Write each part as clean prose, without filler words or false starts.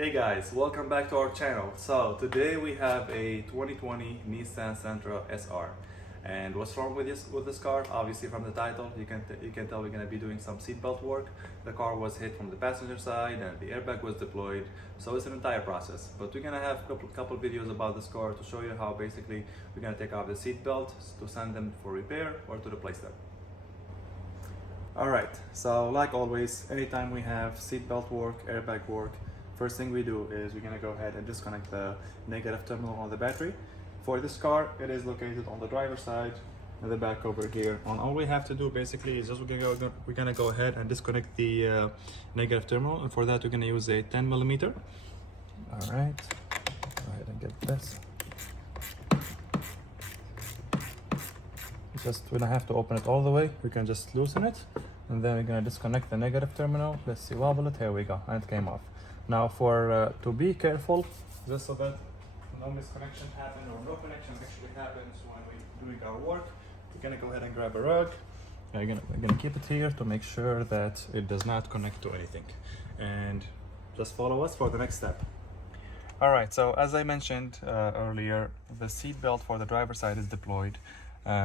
Hey guys, welcome back to our channel. So today we have a 2020 Nissan Sentra SR. And what's wrong with this car? Obviously from the title, you can tell we're going to be doing some seatbelt work. The car was hit from the passenger side and the airbag was deployed. So it's an entire process. But we're going to have a couple videos about this car to show you how basically we're going to take off the seatbelt to send them for repair or to replace them. Alright, so like always, anytime we have seatbelt work, airbag work, first thing we do is we're gonna go ahead and disconnect the negative terminal on the battery. For this car, it is located on the driver's side and the back over here. And all we have to do basically is just we're gonna go ahead and disconnect the negative terminal, and for that we're gonna use a 10mm. All right, go ahead and get this. We don't have to open it all the way. We can just loosen it, and then we're gonna disconnect the negative terminal. Let's see, wobble it. Here we go, and it came off. Now, to be careful, just so that no misconnection happens or no connection actually happens when we're doing our work, we're gonna go ahead and grab a rug. We're gonna keep it here to make sure that it does not connect to anything, and just follow us for the next step. All right. So as I mentioned earlier, the seat belt for the driver's side is deployed.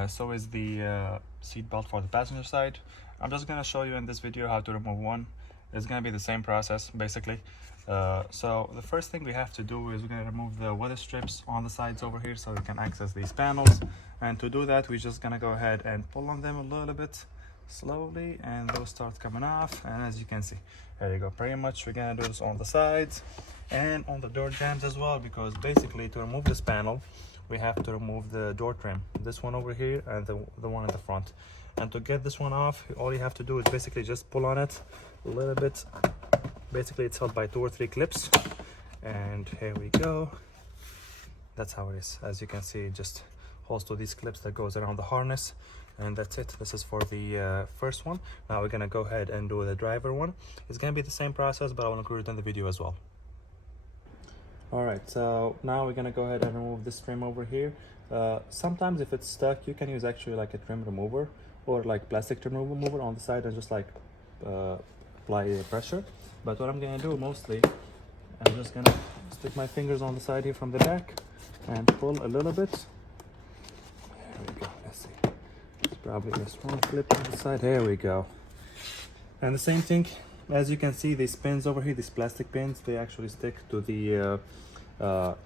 So is the seat belt for the passenger side. I'm just going to show you in this video how to remove one. It's going to be the same process basically. So the first thing we have to do is we're going to remove the weather strips on the sides over here so we can access these panels. And to do that, we're just going to go ahead and pull on them a little bit slowly, and those start coming off. And as you can see, there you go. Pretty much we're going to do this on the sides and on the door jambs as well, because basically to remove this panel we have to remove the door trim, this one over here and the one in the front. And to get this one off, all you have to do is basically just pull on it a little bit. Basically it's held by 2 or 3 clips, and here we go. That's how it is. As you can see, it just holds to these clips that goes around the harness, and that's it. This is for the first one. Now we're gonna go ahead and do the driver one. It's gonna be the same process, but I will include it in the video as well. Alright, so now we're gonna go ahead and remove this trim over here. Sometimes if it's stuck, you can use actually like a trim remover or like plastic trim remover on the side and just like apply pressure. But what I'm gonna do mostly, I'm just gonna stick my fingers on the side here from the back and pull a little bit. There we go. Let's see. It's probably just one clip on the side. There we go. And the same thing, as you can see, these pins over here, these plastic pins, they actually stick to the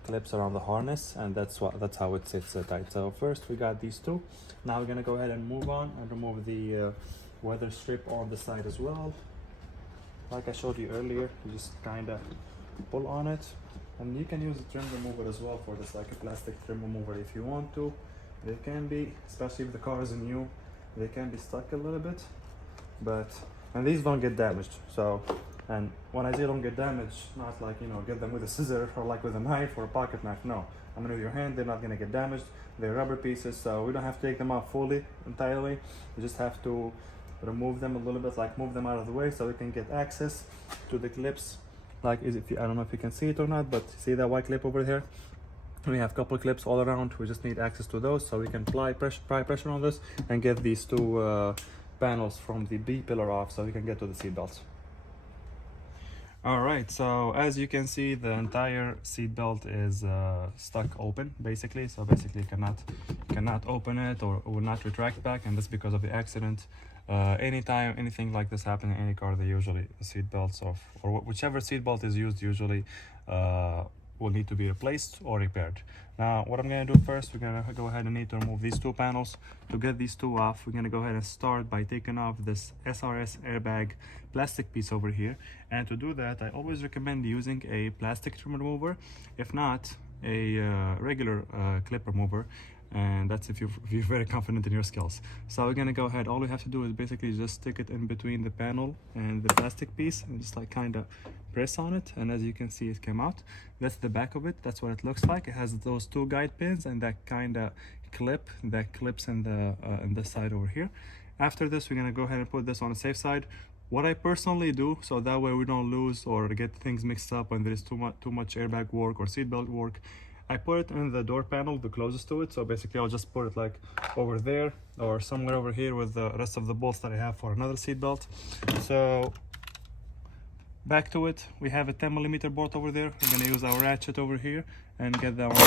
clips around the harness, and that's how it sits tight. So first we got these two. Now we're gonna go ahead and move on and remove the weather strip on the side as well. Like I showed you earlier, you just kind of pull on it, and you can use a trim remover as well for this, like a plastic trim remover if you want to. They can be, especially if the car is new, they can be stuck a little bit, and these don't get damaged. So, and when I say don't get damaged, not like, you know, get them with a scissor or like with a knife or a pocket knife. No, I mean with your hand, they're not gonna get damaged. They're rubber pieces, so we don't have to take them out fully, entirely. We just have to remove them a little bit, like move them out of the way so we can get access to the clips. Like, I don't know if you can see it or not, but see that white clip over here? We have a couple clips all around. We just need access to those so we can apply pressure on this and get these two panels from the B pillar off so we can get to the seat belts. All right, so as you can see, the entire seat belt is stuck open basically. So basically you cannot open it or will not retract back, and that's because of the accident. Anytime anything like this happens in any car, they usually seat belts or whichever seat belt is used usually will need to be replaced or repaired. Now what I'm going to do first, we're going to go ahead and need to remove these two panels. To get these two off, we're going to go ahead and start by taking off this SRS airbag plastic piece over here. And to do that, I always recommend using a plastic trim remover, if not a regular clip remover, and that's if you're very confident in your skills. So we're gonna go ahead, all we have to do is basically just stick it in between the panel and the plastic piece and just like kind of press on it, and as you can see, it came out. That's the back of it. That's what it looks like. It has those two guide pins and that kind of clip that clips in the side over here. After this, we're gonna go ahead and put this on the safe side. What I personally do, so that way we don't lose or get things mixed up when there is too much airbag work or seatbelt work, I put it in the door panel, the closest to it. So basically I'll just put it like over there or somewhere over here with the rest of the bolts that I have for another seat belt. So back to it, we have a 10mm bolt over there. We're gonna use our ratchet over here and get that one.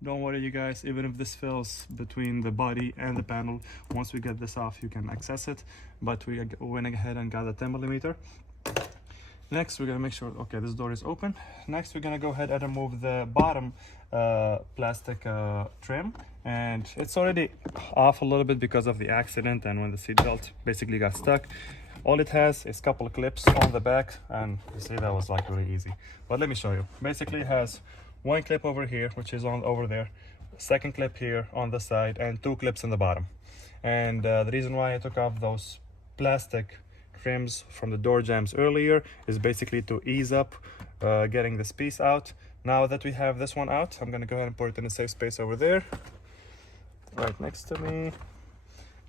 Don't worry you guys, even if this fills between the body and the panel, once we get this off you can access it, but we went ahead and got a 10mm. Next we're gonna make sure, okay, this door is open. Next we're gonna go ahead and remove the bottom plastic trim, and it's already off a little bit because of the accident and when the seat belt basically got stuck. All it has is a couple of clips on the back, and you see that was like really easy. But let me show you. Basically it has one clip over here, which is on over there, second clip here on the side, and two clips in the bottom. And the reason why I took off those plastic trims from the door jambs earlier is basically to ease up getting this piece out. Now that we have this one out, I'm gonna go ahead and put it in a safe space over there, right next to me,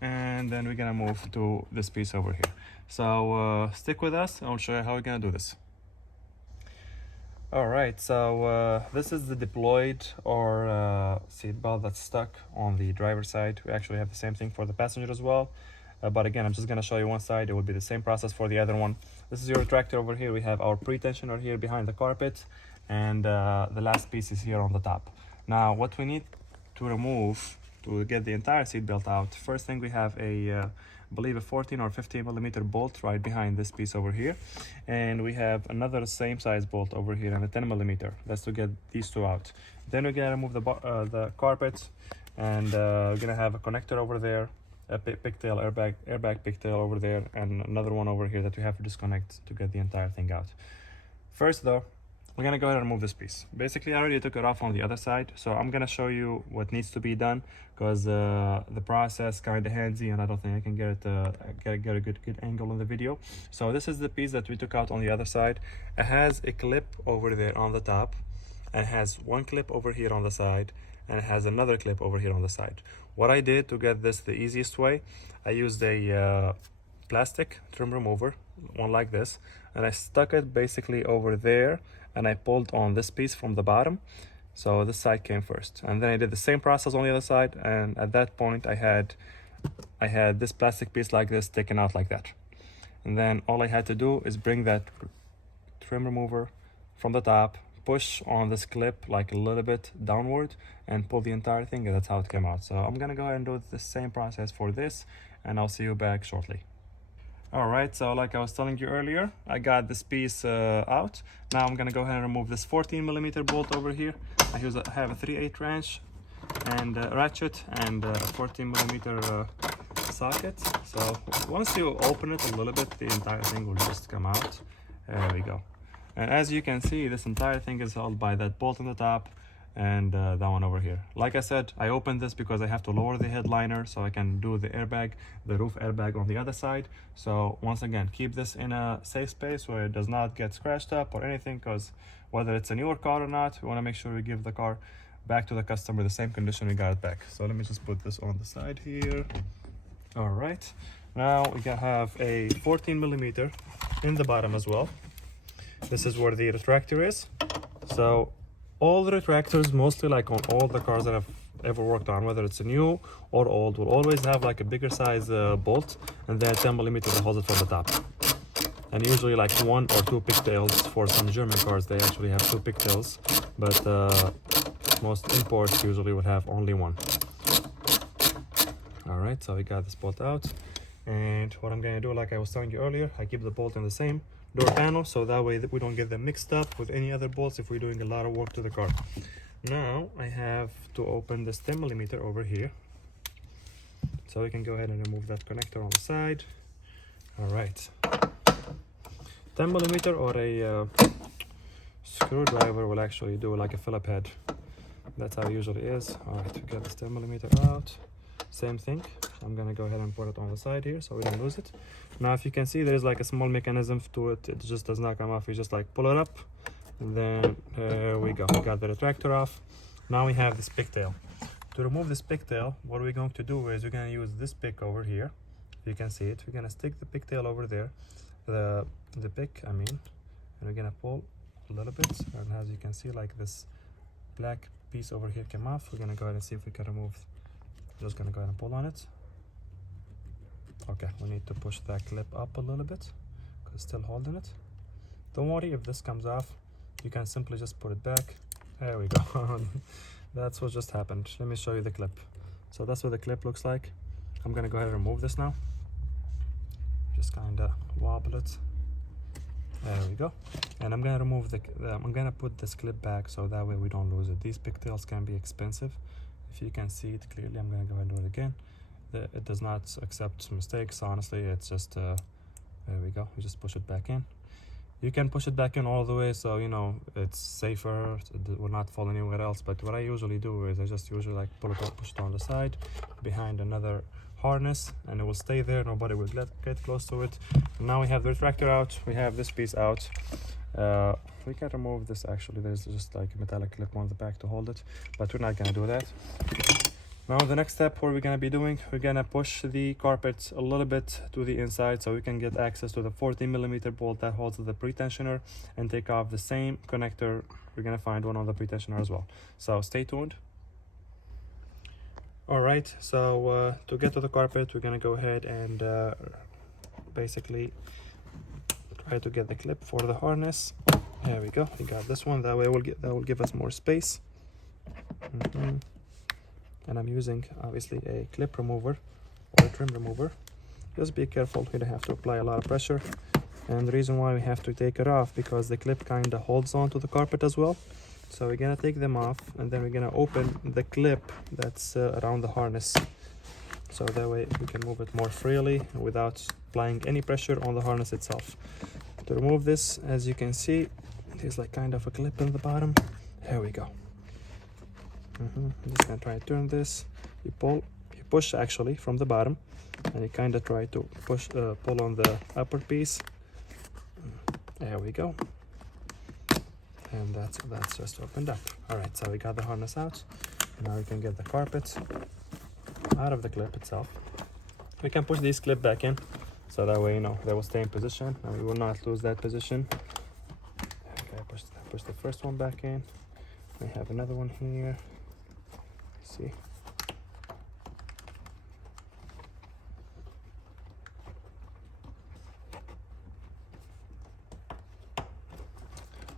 and then we're gonna move to this piece over here. So stick with us, I'll show you how we're gonna do this. All right, so this is the deployed or seat belt that's stuck on the driver's side. We actually have the same thing for the passenger as well. But again, I'm just gonna show you one side. It will be the same process for the other one. This is your retractor over here. We have our pretensioner here behind the carpet, and the last piece is here on the top. Now, what we need to remove to get the entire seat belt out, first thing we have a I believe a 14 or 15mm bolt right behind this piece over here, and we have another same size bolt over here and a 10mm. That's to get these two out. Then we're gonna remove the carpet, and we're gonna have a connector over there, a pigtail airbag pigtail over there, and another one over here that we have to disconnect to get the entire thing out. First though, we're gonna go ahead and remove this piece. Basically, I already took it off on the other side, so I'm gonna show you what needs to be done, because the process kind of handsy, and I don't think I can get it get a good angle on the video. So this is the piece that we took out on the other side. It has a clip over there on the top, and it has one clip over here on the side, and it has another clip over here on the side. What I did to get this the easiest way, I used a plastic trim remover, one like this, and I stuck it basically over there, and I pulled on this piece from the bottom, so this side came first, and then I did the same process on the other side, and at that point I had this plastic piece like this taken out like that, and then all I had to do is bring that trim remover from the top, push on this clip like a little bit downward, and pull the entire thing, and that's how it came out. So I'm gonna go ahead and do the same process for this, and I'll see you back shortly. Alright, so like I was telling you earlier, I got this piece out. Now I'm gonna go ahead and remove this 14mm bolt over here. I have a 3/8 wrench and a ratchet and a 14mm socket. So once you open it a little bit, the entire thing will just come out. There we go. And as you can see, this entire thing is held by that bolt on the top and that one over here. Like I said, I opened this because I have to lower the headliner so I can do the airbag, the roof airbag on the other side. So once again, keep this in a safe space where it does not get scratched up or anything, because whether it's a newer car or not, we want to make sure we give the car back to the customer the same condition we got it back. So let me just put this on the side here. All right, now we can have a 14mm in the bottom as well. This is where the retractor is. So all the retractors, mostly like on all the cars that I've ever worked on, whether it's a new or old, will always have like a bigger size bolt, and then 10mm that holds it from the top. And usually like one or two pigtails. For some German cars, they actually have two pigtails, but most imports usually would have only one. All right, so we got this bolt out, and what I'm gonna do, like I was telling you earlier, I keep the bolt in the same door panel, so that way we don't get them mixed up with any other bolts if we're doing a lot of work to the car. Now I have to open this 10mm over here, so we can go ahead and remove that connector on the side. All right, 10mm or a screwdriver will actually do like a Phillip head. That's how it usually is. All right, we got this 10mm out. Same thing. I'm gonna go ahead and put it on the side here so we don't lose it. Now if you can see, there is like a small mechanism to it. It just does not come off. You just like pull it up, and then there we go. We got the retractor off. Now we have this pigtail. To remove this pigtail, what we're going to do is we're gonna use this pick over here. If you can see it, we're gonna stick the pigtail over there, the pick I mean, and we're gonna pull a little bit, and as you can see, like this black piece over here came off. We're gonna go ahead and see if we can remove. Just gonna go ahead and pull on it. Okay, we need to push that clip up a little bit because it's still holding it. Don't worry if this comes off, you can simply just put it back. There we go. That's what just happened. Let me show you the clip. So that's what the clip looks like. I'm gonna go ahead and remove this now. Just kind of wobble it. There we go. And I'm gonna remove I'm gonna put this clip back so that way we don't lose it. These pigtails can be expensive. If you can see it clearly, I'm gonna go ahead and do it again. It does not accept mistakes, honestly. It's just there we go. We just push it back in. You can push it back in all the way, so you know it's safer. It will not fall anywhere else. But what I usually do is I just usually like pull it up, push it on the side behind another harness, and it will stay there. Nobody will get close to it. And now we have the retractor out. We have this piece out. We can remove this. Actually, there's just like a metallic clip on the back to hold it, but we're not gonna do that. Now the next step, what we're gonna be doing, we're gonna push the carpet a little bit to the inside so we can get access to the 40mm bolt that holds the pretensioner and take off the same connector. We're gonna find one on the pretensioner as well. So stay tuned. All right, so to get to the carpet, we're gonna go ahead and basically try to get the clip for the harness. There we go. We got this one. That way that will give us more space. And I'm using obviously a clip remover or a trim remover. Just be careful, you don't have to apply a lot of pressure. And the reason why we have to take it off, because the clip kind of holds on to the carpet as well. So we're gonna take them off, and then we're gonna open the clip that's around the harness. So that way we can move it more freely without applying any pressure on the harness itself. To remove this, as you can see, there's like kind of a clip in the bottom. There we go. I'm just gonna try to turn this. You push actually from the bottom, and you kind of try to pull on the upper piece. There we go. And that's just opened up. All right, so we got the harness out. Now we can get the carpet out of the clip itself. We can push this clip back in, so that way, you know, they will stay in position and we will not lose that position. Okay, push the first one back in. We have another one here. See,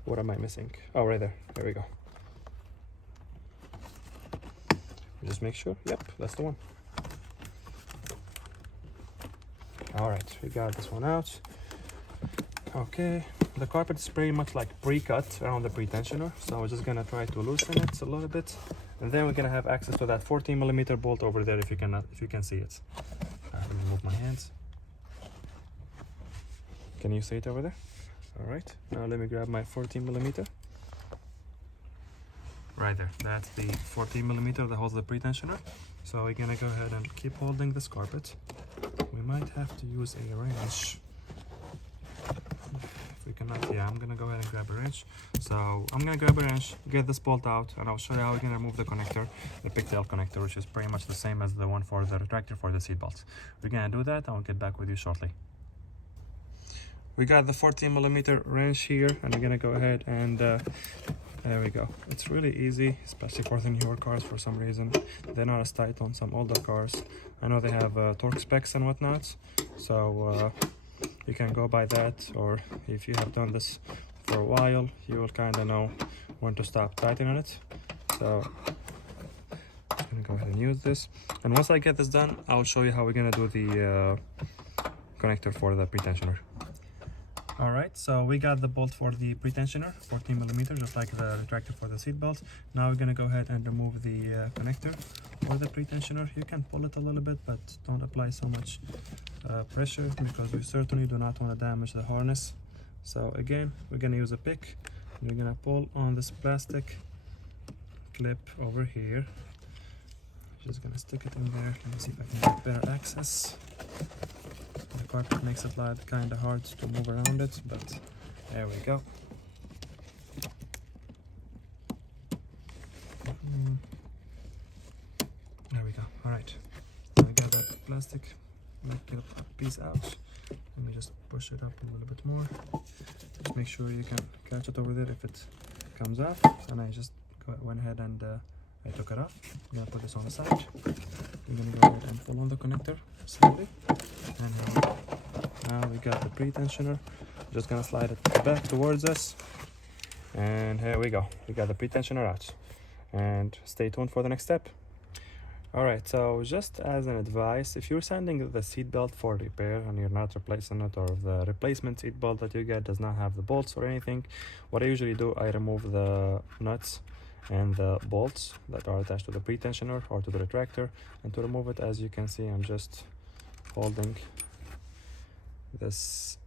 what am I missing? Oh, right there. There we go. Just make sure. Yep, that's the one. All right, we got this one out. Okay, the carpet is pretty much like pre-cut around the pretensioner, so we're just gonna try to loosen it a little bit, and then we're gonna have access to that 14mm bolt over there if you can see it. Let me move my hands. Can you see it over there? All right, now let me grab my 14mm. Right there, that's the 14mm that holds the pretensioner. So we're gonna go ahead and keep holding this carpet. We might have to use a wrench. If we cannot, yeah, I'm gonna go ahead and grab a wrench. So I'm gonna grab a wrench, get this bolt out, and I'll show you how we're gonna remove the connector, the pigtail connector, which is pretty much the same as the one for the retractor for the seat belts. We're gonna do that, and I'll get back with you shortly. We got the 14mm wrench here, and we're gonna go ahead and there we go. It's really easy, especially for the newer cars. For some reason they're not as tight on some older cars. I know they have torque specs and whatnot, so you can go by that, or if you have done this for a while, you will kind of know when to stop tightening it. So I'm gonna go ahead and use this, and once I get this done, I'll show you how we're gonna do the connector for the pretensioner. All right, so we got the bolt for the pretensioner, 14mm, just like the retractor for the seat belt. Now we're gonna go ahead and remove the connector for the pretensioner. You can pull it a little bit, but don't apply so much pressure, because we certainly do not want to damage the harness. So again, we're gonna use a pick. We're gonna pull on this plastic clip over here. Just gonna stick it in there. Let me see if I can get better access. The carpet makes it kind of hard to move around it, but there we go. There we go. All right, now I got that plastic piece out. Let me just push it up a little bit more. Just make sure you can catch it over there if it comes off. And I just went ahead and I took it off. I'm gonna put this on the side. I'm gonna go ahead and pull on the connector slowly. And now we got the pretensioner. Just gonna slide it back towards us. And here we go. We got the pretensioner out. And stay tuned for the next step. Alright, so just as an advice, if you're sending the seatbelt for repair and you're not replacing it, or the replacement seatbelt that you get does not have the bolts or anything, what I usually do, I remove the nuts and the bolts that are attached to the pretensioner or to the retractor. And to remove it, as you can see, I'm just holding this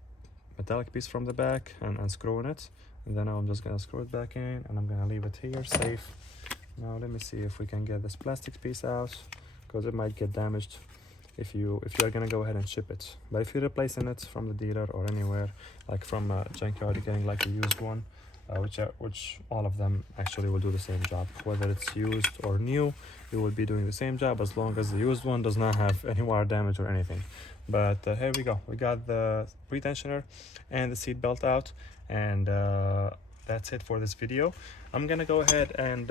metallic piece from the back and unscrewing it. And then I'm just gonna screw it back in, and I'm gonna leave it here safe. Now let me see if we can get this plastic piece out, because it might get damaged if you are gonna go ahead and ship it. But if you're replacing it from the dealer or anywhere, like from a junkyard, you're getting like a used one, which all of them actually will do the same job. Whether it's used or new, you will be doing the same job, as long as the used one does not have any wire damage or anything. But here we go. We got the pretensioner and the seat belt out, and that's it for this video. I'm gonna go ahead and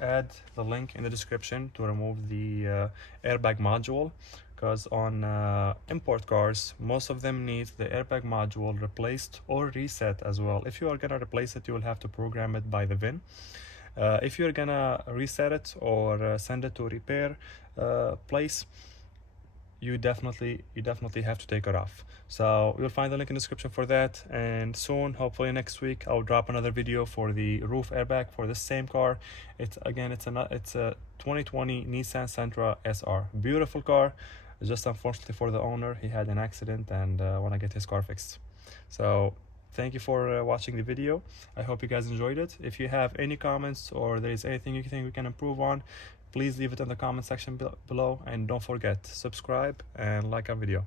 add the link in the description to remove the airbag module, because on import cars, most of them need the airbag module replaced or reset as well. If you are gonna replace it, you will have to program it by the VIN. If you're gonna reset it or send it to a repair place, you definitely have to take it off. So you'll find the link in the description for that. And soon, hopefully next week, I'll drop another video for the roof airbag for this same car. It's a 2020 Nissan Sentra SR. Beautiful car. Just unfortunately for the owner, he had an accident and want to get his car fixed. So thank you for watching the video. I hope you guys enjoyed it. If you have any comments or there is anything you think we can improve on, please leave it in the comment section below, and don't forget, subscribe and like our video.